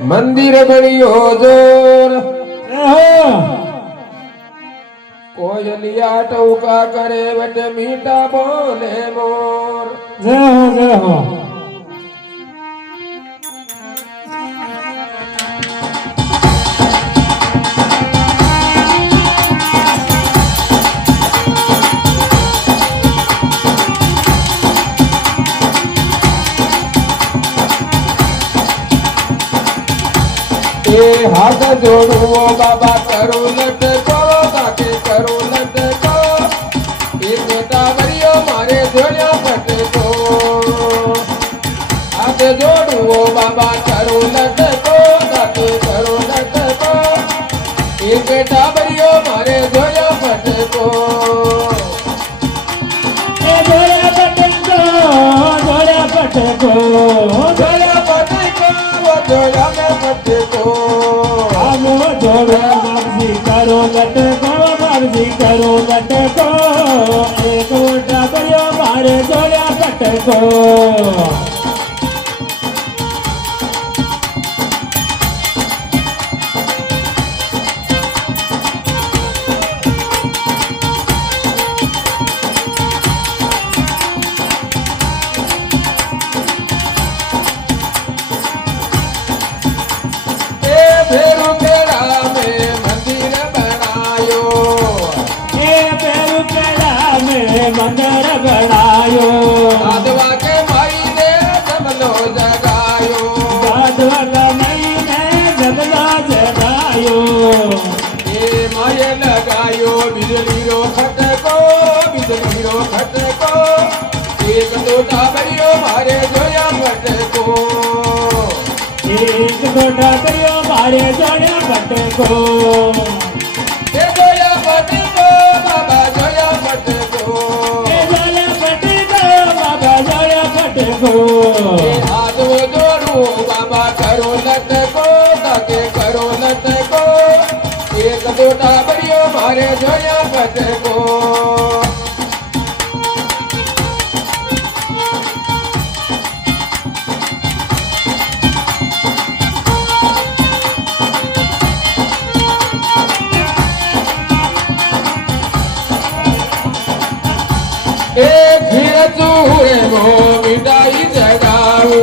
મંદિર બન્યો જોર કોયલિયા ટૌકા કરે વટ મીઠા બોલે મોર જય હો જય હો हाथ जोड़ो बाबा करो लटको बाकी करो लटको एक टावरियो मारे जोड़िया पटको हाथ जोड़ो बाबा करो लटको बाकी करो लटको एक टावरियो मारे जोड़िया पटको જોડ્યા પટકો જોડ્યા પટકો जोड़िया पटको वो जोड़िया में पटको આવો જોડો બાપજી કરો લટકો બાપજી કરો લટકો એક ઓટા કર્યો મારે જોડ્યા પટકો फेरू केड़ा में मंदिर बनायो એ પેરું કેળા મેં મંદિર બનાયો साधवा के माई ने जमलो जगायो સાધવા કમાઈને જગલો જગાયો ए माये लगायो बिजली रो खटको एक दो टाबरियो मारे जोया फटको એક દોઢા કર્યો મારે જોડ્યા પટકો ए जोया फटको बाबा जोया फटको એ જોડ્યા પટકો બાબા જોડ્યા પટકો ए हाथ वो जोड़ू बाबा करो लटको ताके करो लटको एक दो टाबरियो मारे जोया फटको एक फिर चूरे मो मिठाई जगाऊ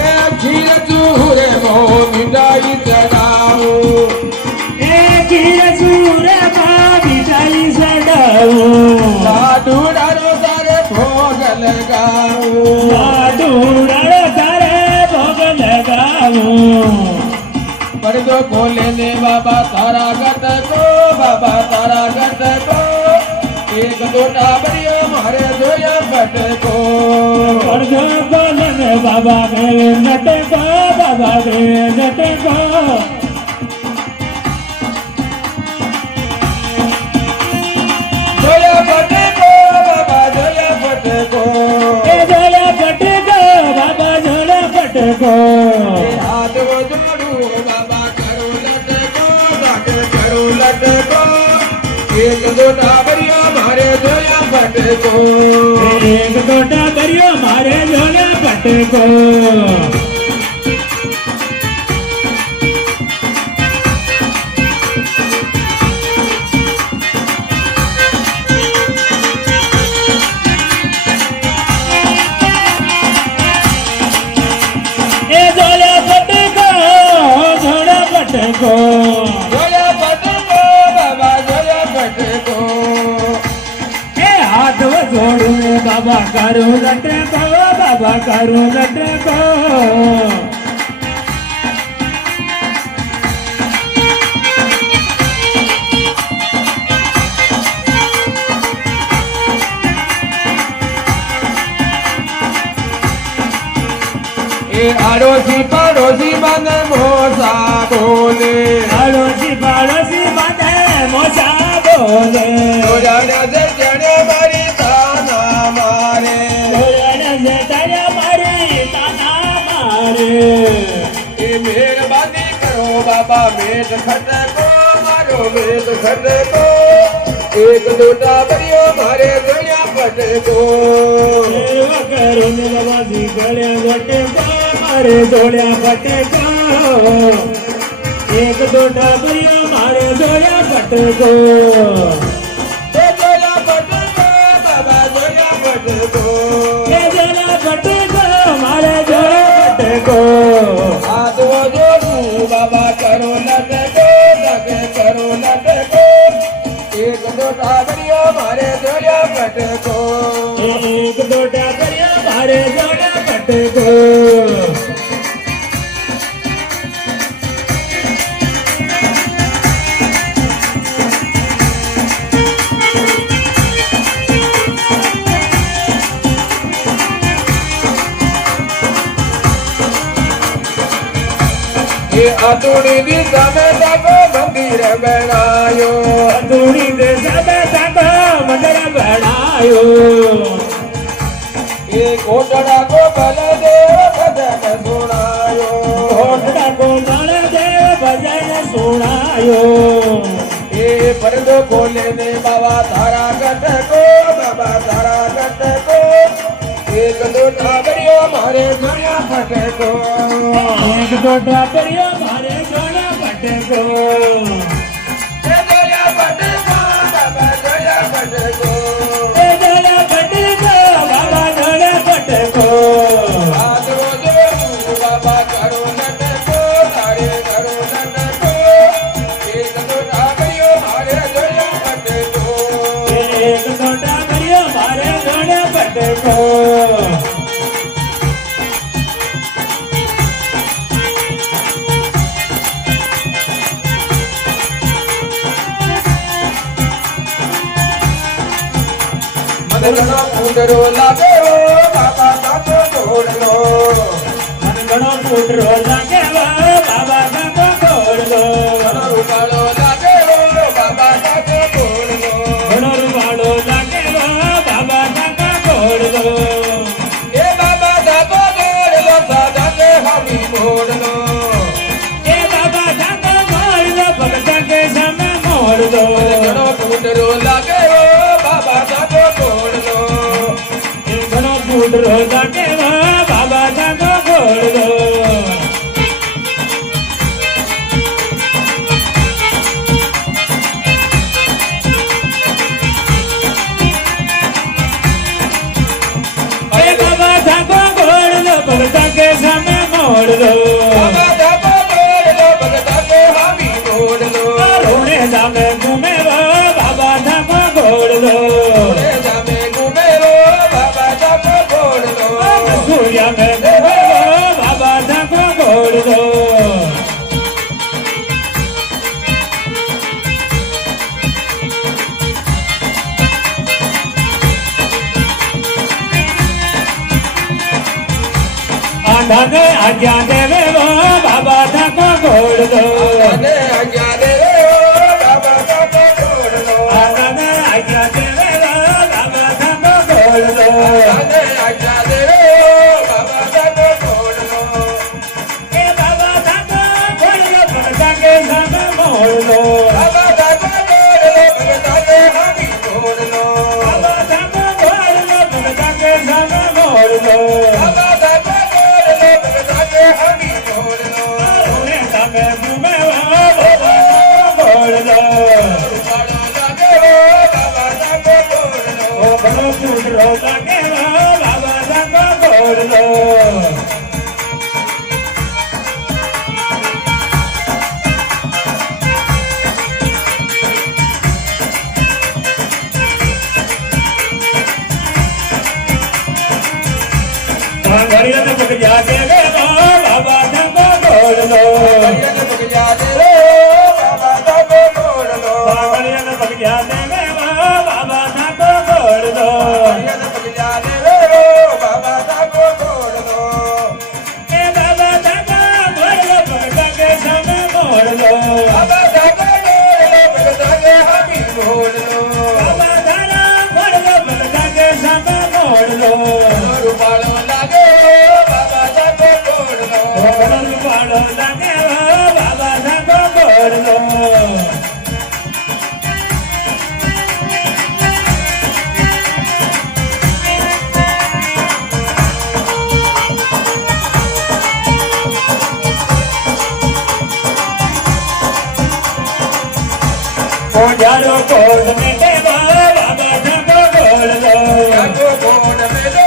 एक फिर चूरे मो मिठाई जगाऊ એ ખીર સુરમાં મીઠાઈ ચડાવું लाडू डालो सारे भोग लगाऊ લાડુ રડો તારે ભોગ લગાવું પડદો ખોલે ને બાબા તારા ગટ को एक दो टाबरियो मारे जोया फटको પડદો ખોલે ને બાબા રે નટકો બાબા રે નટકો जोया फटको बाबा जोया फटको એ જોડ્યા પટકો બાબા જોડ્યા પટકો हाथ वो जोड़ू बाबा करो लटको बाके करो लटको एक दो टाबरियो मारे जोया फटको એક દોઢા કર્યો મારે જોડ્યા પટકો એ જોડ્યા પટકો જોડ્યા પટકો जोया फटको बाबा जोया फटको એ હાથ જોડું બાબા કરું લટકો બાબા કરું લટકો ए आड़ोसी पड़ोसी मन मोसा बोले પાડોશી માથે મોજા બોલે जोड़ाने से जने मारी ताना मारे જોડ્યા જેઠાયા મારે તાના મારે ए मेहरबानी करो बाबा मेद खटको मारो मेद खटको एक दो टाबरियो मारे दुनिया पटको सेवा करून बाबाजी गळ्या बटका मारे जोड्या बटका एक दोटा बरिया मारे जोड्या बटको हे जोड्या पटको बाबा जोड्या पटको हे जोड्या बटको मारे जोड्या बटको हाथ वो जोड़ू बाबा करो लटको लगे करो लटको एक दो टाबरिया मारे जोड़िया पटको एक दोटा बरिया मारे जोड्या बटको ये अतुड़ी दिशा में तको मंदिर बनायो अधूरी दे सबे तक मंदिर बनायो ये कोटड़ा को बलदेव भजन सुनायो कोटड़ा को बलदेव भजन सुनायो ये पर्दो खोले ने बाबा तारा गट को बाबा तारा गट को एक दो टाबरियो मारे दुनिया फट को एक दोटा बरिया मारे जोड़ा बटको ये दुनिया फट को बाबा दुनिया फट को ए जोड़ा बटको बाबा जोड़ा बटको हाथ वो जोड़ू बाबा करो नट को तारे करो नट को एक दो टाबरियो मारे दुनिया फट को एक दोटा बरिया मारे जोड़ा बटको मन घणो फूंडरो लागे हो बाबा ताको जोड़ लो मन घणो फूटरो लागे वा बाबा काको खोड़ दो घणो रुपालो लागे हो बाबा ताको जोड़ लो घणो रुवाड़ो लागे वा बाबा काका खोड़ दो ए बाबा ताको जोड़ लो सादा के हामी मोड़ लो ए बाबा काका खोड़ दो भगत के समय मोड़ दो घणो फूंडरो लागे हो बाबा ताको जोड़ लो घणो फूटरो लागे वा बाबा काको खोड़ दो ए बाबा काको खोड़ दो भगत के समय मोड़ दो बाबा ताको जोड़ लो भगत के हामी मोड़ लो रोने जामे घूमे वो बाबा धाको घोड़ दो रे जामे घूमे लो बाबा ताको जोड़ लो सूर्या में घूमे वो बाबा धाको घोड़ दो आंधा ने आज्ञा देवे वो बाबा धाको घोड़ दो ने आज्ञा दे रे बाबा ताको जोड़ लो आंधा ने आज्ञा देवे वो बाबा धाको घोड़ दो ने आज्ञा दे रे बाबा ताको जोड़ लो ए बाबा धाको घोड़ दो भगत के समय मोड़ दो बाबा ताको जोड़ लो भगत के हामी जोड़ लो बाबा धाको घोड़ दो भगत के समय मोड़ दो बाबा ताको जोड़ लो भगत के हामी जोड़ लो रोने जामे घूमे वो बाबा धाको घोड़ दो रुपालो लागे हो बाबा ताको जोड़ लो ओ घणो फूटरो लागे वो बाबा धाको घोड़ दो घड़िया ने पक जाते वे बाबा धाको घोड़ दो हरियन मुख जा दे रे बाबा ताको जोड़ लो घड़िया ने पक जाते वे बाबा धाको घोड़ दो हरियन मुख जा दे रे बाबा ताको जोड़ लो ए बाबा धाको घोड़ दो भगत के समय मोड़ दो बाबा ताको जोड़ लो भगत के हामी जोड़ लो बाबा धारा घोड़ दो भगत के समय मोड़ दो रुपालो लागे हो बाबा ताको जोड़ लो घोड़ पाड़ो लागे કોડ મેટે બાબા ધાબો ગોળ લો યાદો કોડ મેલો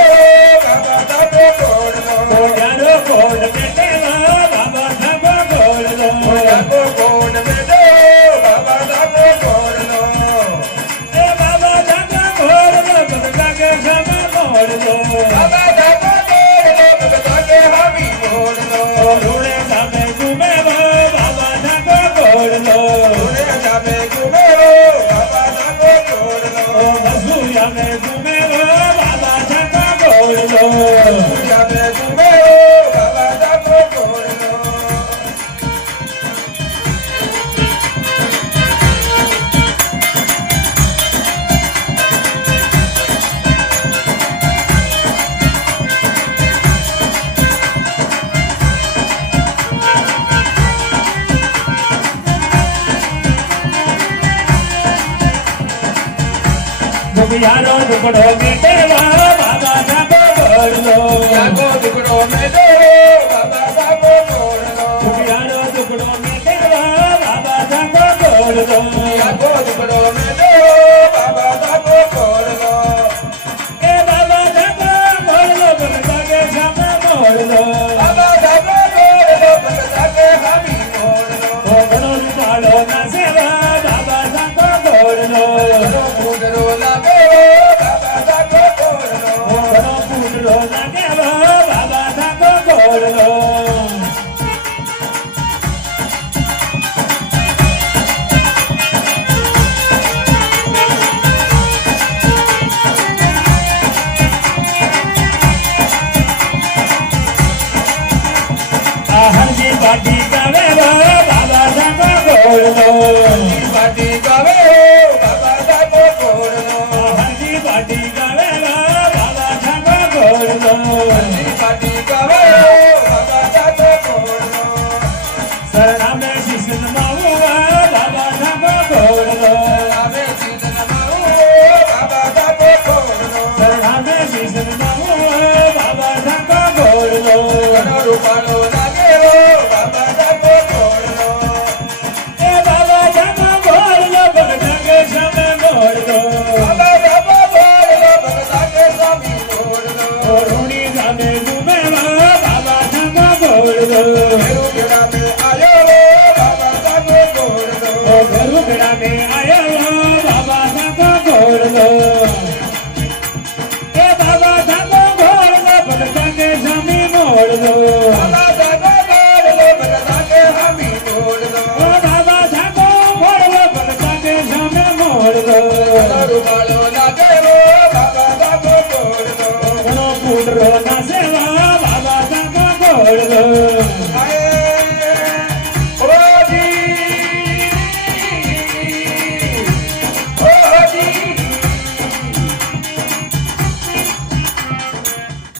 બાબા ધાબો ગોળ લો યાદો કોડ મેટે બાબા ધાબો ગોળ લો યાદો કોડ મેલો બાબા ધાબો ગોળ લો એ બાબા ધાબો ગોળ લો બગડા કે સામે મોડ લો બાબા ધાબો ગોળ લો બગડા કે હામી ગોળ લો રૂડે સામે ઘૂમે બાબા ધાબો ગોળ લો રે જામે ગુમેરો બાબા ધાબો ગોળ લો વસુયા મે ઘૂમે બાબા ધાબો ગોળ લો જામે ગુમેરો બાબા ધાબો ગોળ લો યારો ટુકડો મેટેવા બાબા ધાબો ગોળ લો યાદો ટુકડો મેલો બાબા ધાબો ગોળ લો યારો ટુકડો મેટેવા બાબા ધાબો ગોળ લો યાદો ટુકડો મેલો બાબા ધાબો ગોળ લો એ બાબા ધાબો ગોળ લો બગડા કે સામે મોડ લો બાબા ધાબો ગોળ લો બગડા કે હામી ગોળ લો ઘણો રૂપાળો ના સેવા બાબા ધાબો ગોળ લો મુદરો લાગે બાબા ધાબો ગોળ લો ઘણો પૂટલો લાગે બાબા ધાબો ગોળ લો હરજી પાટી ગાવે બાબા ધાબો ગોળ લો પાટી ગાવે બાબા ધાબો ગોળ લો હરજી પાટી ગાવે બાબા ધાબો ગોળ લો પાટી ગાવે બાબા ધાબો ગોળ લો સરનામે શિશન માવું બાબા ધાબો ગોળ લો આવે સીધન માઉ બાબા ધાબો ગોળ લો સરનામે શિશન માવું બાબા ધાબો ગોળ લો ઘણો રૂપાળો લાગે બાબા ધાબો ગોળ લો એ બાબા ધાબો ગોળ લો બગડા કે સામે મોડ લો બાબા ધાબો ગોળ લો બગડા કે સ્વામી ગોળ લો રૂણી સામે